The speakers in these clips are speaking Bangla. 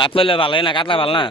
কাতলা ভালো না, কাতলা ভালো না।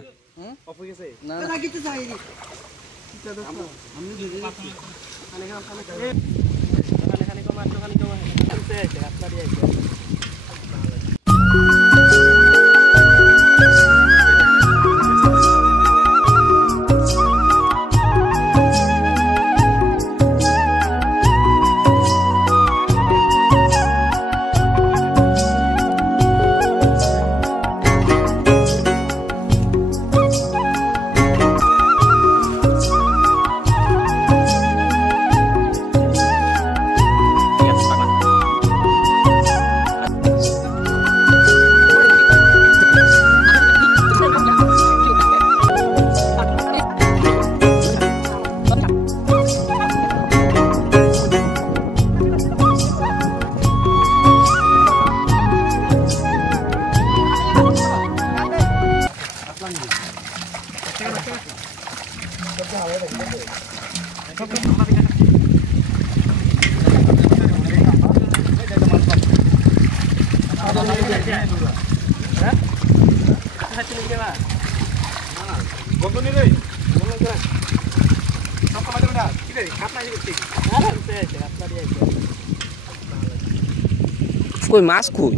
কই মাছ কই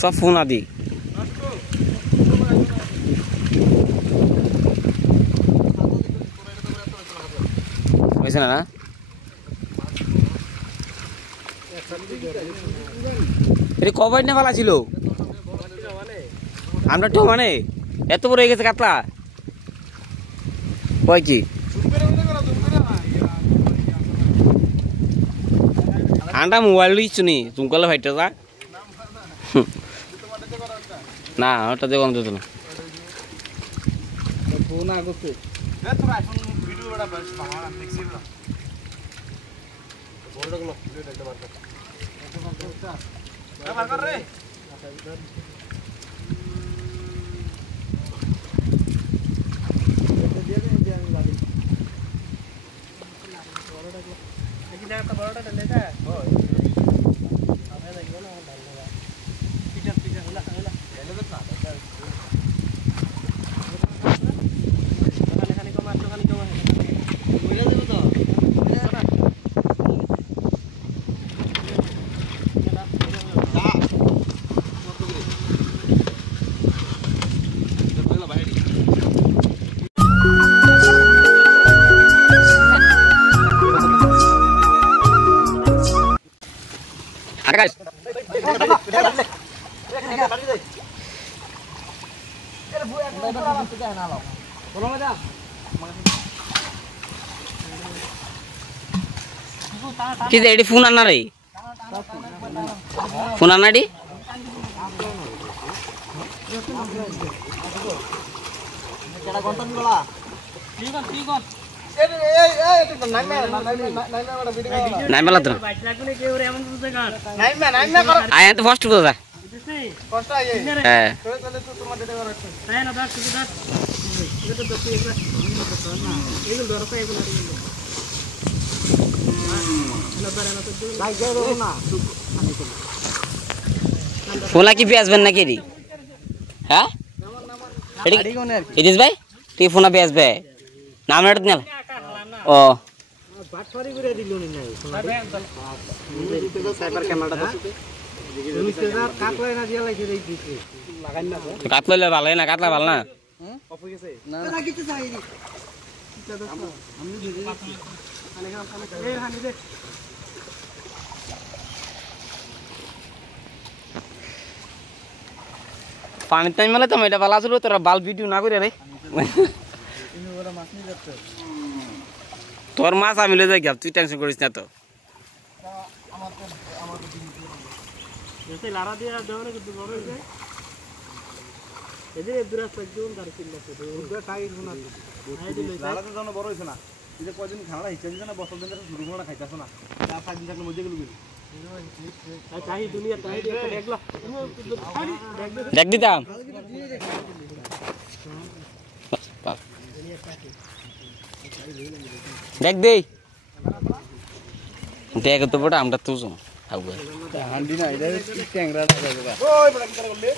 সব ফোন আদি হয়েছে না এটা কবাই না ভালো ছিল আমরা তো মানে এত বড় হয়ে গেছে কাতলা কয় কি আন্ডা মোবাইল দিচ্ছ নি চুমকালে ভাইটা যা না ওটা দেখো তো না ফোন আগতে এ তোর আইফোন ভিডিও বড় বাস পাওয়া দেখছি না বড় গুলো ভিডিও দেখতে পারছ এটা বার কর রে দিয়ে দে দিয়ে আমি বাড়ি বড়টা গুলো এই জায়গাটা বড়টা ঢেলে দে হয় আরে দেখো না ভালো না পিটার হলা ঢেলে দে না kita di phone anak nih, phone anak di. Naik malah tuh. Ayah itu first tuh dah. Phone lagi bias benar kiri, hah? Idris bay, tu phone bias bay, nama ada nyala. Oh. Katla ভালো না katla ভালো না পানি টাইম মেলে তো এটা ভালো ছিল তোরা বাল ভিডিও না করে রে তোর মাছ আমি লয়ে যাই তুই টেনশন করিস না তো এসে লারা দিয়া দেওয়ারে কিন্তু বড় হয়ে যায় এদের দুরাস একদম দারকিল না তো ওটা টাইট না লারা তো জানো বড় হইছে না এটা কয়দিন খাওয়া হিচা দিছ না বছর দিন শুরু করে খাইতাছ না তা ফাইন থাকলে মজা গেল আর চাই দুনিয়া চাই দেখলা দেখ দিতাম দেখ দেই দেখ তো বড় আমরা তো যাও আউয়া হান্ডি না এটা ট্যাংরা লাগা ওই বড় কি করলে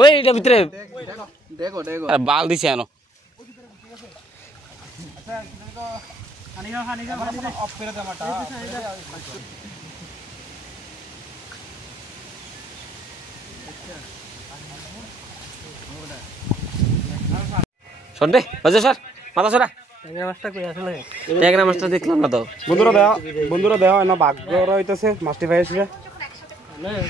ওই এটা ভিতরে বাল দিছে এনো সন্ডে বাজে স্যার মাথা সরা ট্যাংরা মাছটা দেখলাম না তো বন্ধুরা দেওয়া না ভাগ্য রইতেছে মাস্টি ভাই এসে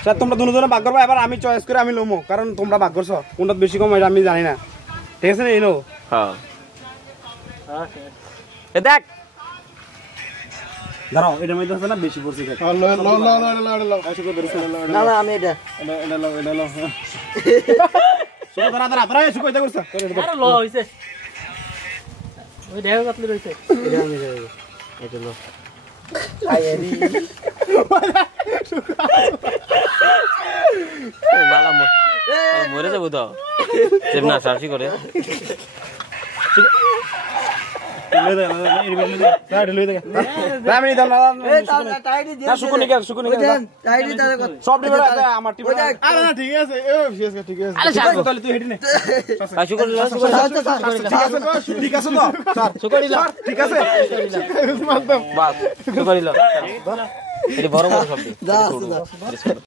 স্যার তোমরা দুজনে ভাগ করবা এবার আমি চয়েস করে আমি লমো কারণ তোমরা ভাগ করছো কোনটা বেশি কম এটা আমি জানি না ঠিক আছে না এই নো হ্যাঁ এ দেখ দাঁড়াও এটা মধ্যে আছে না বেশি পড়ছে না না আমি এটা দাঁড়া এসে কইতে করছো আরে ল হইছে ওই দেখো কতলি রইছে এটা আমি যাবো এটা ল আইরি বালা মরে যাবো তো না সার্চি করে বড় বড় শব্দ